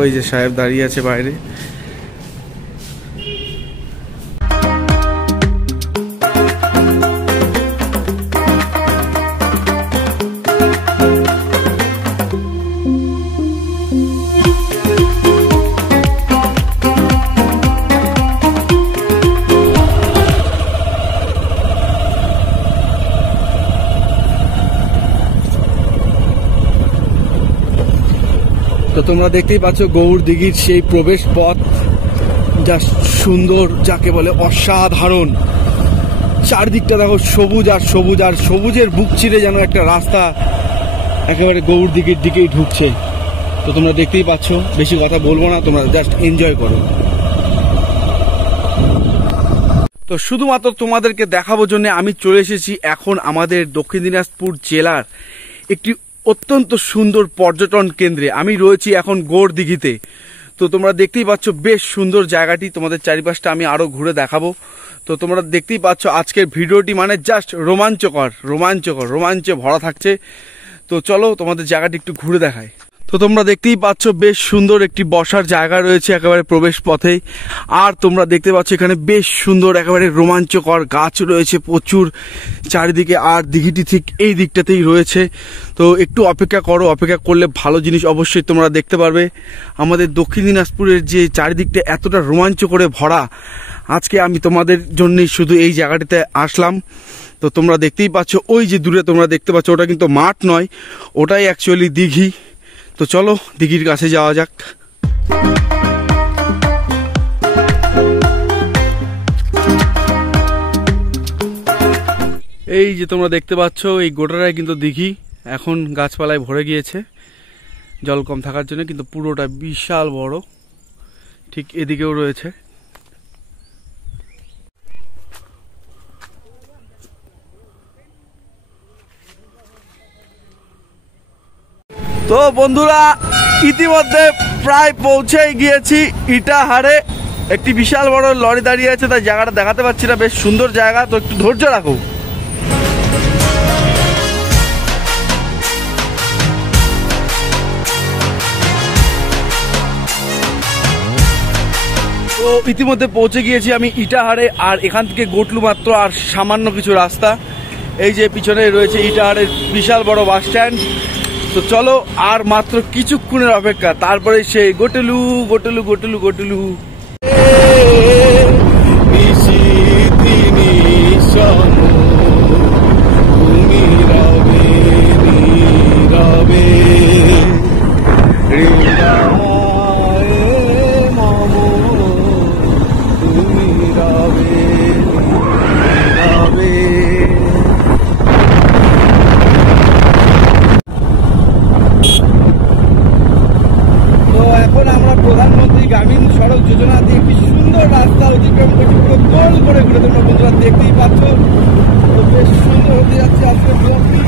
ওই যে সাহেব দাঁড়িয়ে আছে বাইরে। তো তোমরা দেখতেই পাচ্ছ গৌড় দিঘির সেই প্রবেশ পথ, যা সুন্দর, যাকে বলে অসাধারণ। চারদিকটা দেখো সবুজ আর সবুজ, আর সবুজের বুক চিরে যেন একটা রাস্তা একেবারে গৌড় দিঘির দিকেই ঢুকছে। তো তোমরা দেখতেই পাচ্ছ, বেশি কথা বলবো না, তোমরা জাস্ট এনজয় করো। তো শুধুমাত্র তোমাদেরকে দেখাবোর জন্য আমি চলে এসেছি এখন আমাদের দক্ষিণ দিনাজপুর জেলার একটি অত্যন্ত সুন্দর পর্যটন কেন্দ্রে। আমি রয়েছি এখন গৌড় দিঘিতে। তো তোমরা দেখতেই পাচ্ছ বেশ সুন্দর জায়গাটি, তোমাদের চারিপাশটা আমি আরো ঘুরে দেখাবো। তো তোমরা দেখতেই পাচ্ছ আজকের ভিডিওটি মানে জাস্ট রোমাঞ্চে ভরা থাকছে। তো চলো তোমাদের জায়গাটি একটু ঘুরে দেখাই। তো তোমরা দেখতেই পাচ্ছ বেশ সুন্দর একটি বসার জায়গা রয়েছে একেবারে প্রবেশ পথেই। আর তোমরা দেখতে পাচ্ছ এখানে বেশ সুন্দর একেবারে রোমাঞ্চকর গাছ রয়েছে প্রচুর চারিদিকে, আর দিঘিটি ঠিক এই দিকটাতেই রয়েছে। তো একটু অপেক্ষা করো, অপেক্ষা করলে ভালো জিনিস অবশ্যই তোমরা দেখতে পারবে। আমাদের দক্ষিণ দিনাজপুরের যে চারিদিকটা এতটা রোমাঞ্চ করে ভরা, আজকে আমি তোমাদের জন্যই শুধু এই জায়গাটিতে আসলাম। তো তোমরা দেখতেই পাচ্ছ ওই যে দূরে তোমরা দেখতে পাচ্ছ, ওটা কিন্তু মাঠ নয়, ওটাই অ্যাকচুয়ালি দিঘি। তো চলো দিঘির কাছে যাওয়া যাক। এই যে তোমরা দেখতে পাচ্ছ এই গোটাটাই কিন্তু দিঘি, এখন গাছপালায় ভরে গিয়েছে জল কম থাকার জন্য, কিন্তু পুরোটা বিশাল বড়। ঠিক এদিকেও রয়েছে। তো বন্ধুরা, ইতিমধ্যে প্রায় পৌঁছেই গিয়েছি ইটাহারে। একটি বিশাল বড় লরি দাঁড়িয়ে আছে, তাই জায়গাটা দেখাতে পারছি না। বেশ সুন্দর জায়গা, তো একটু ধৈর্য রাখো। তো ইতিমধ্যে পৌঁছে গিয়েছি আমি ইটাহারে। আর এখান থেকে গটলু মাত্র আর সামান্য কিছু রাস্তা। এই যে পিছনে রয়েছে ইটাহারের বিশাল বড় বাস স্ট্যান্ড। তো চলো আর মাত্র কিছুক্ষণের অপেক্ষা, তারপরে সেই গটলু গটলু গটলু গটলু। প্রধানমন্ত্রী গ্রামীণ সড়ক যোজনা দিয়ে একটি সুন্দর রাস্তা অতিক্রম করছে, পুরো গোল করে ঘুরে। তোমরা বন্ধুরা দেখতেই পাচ্ছ, বেশ সুন্দর হতে যাচ্ছে আজকে ব্লগটি।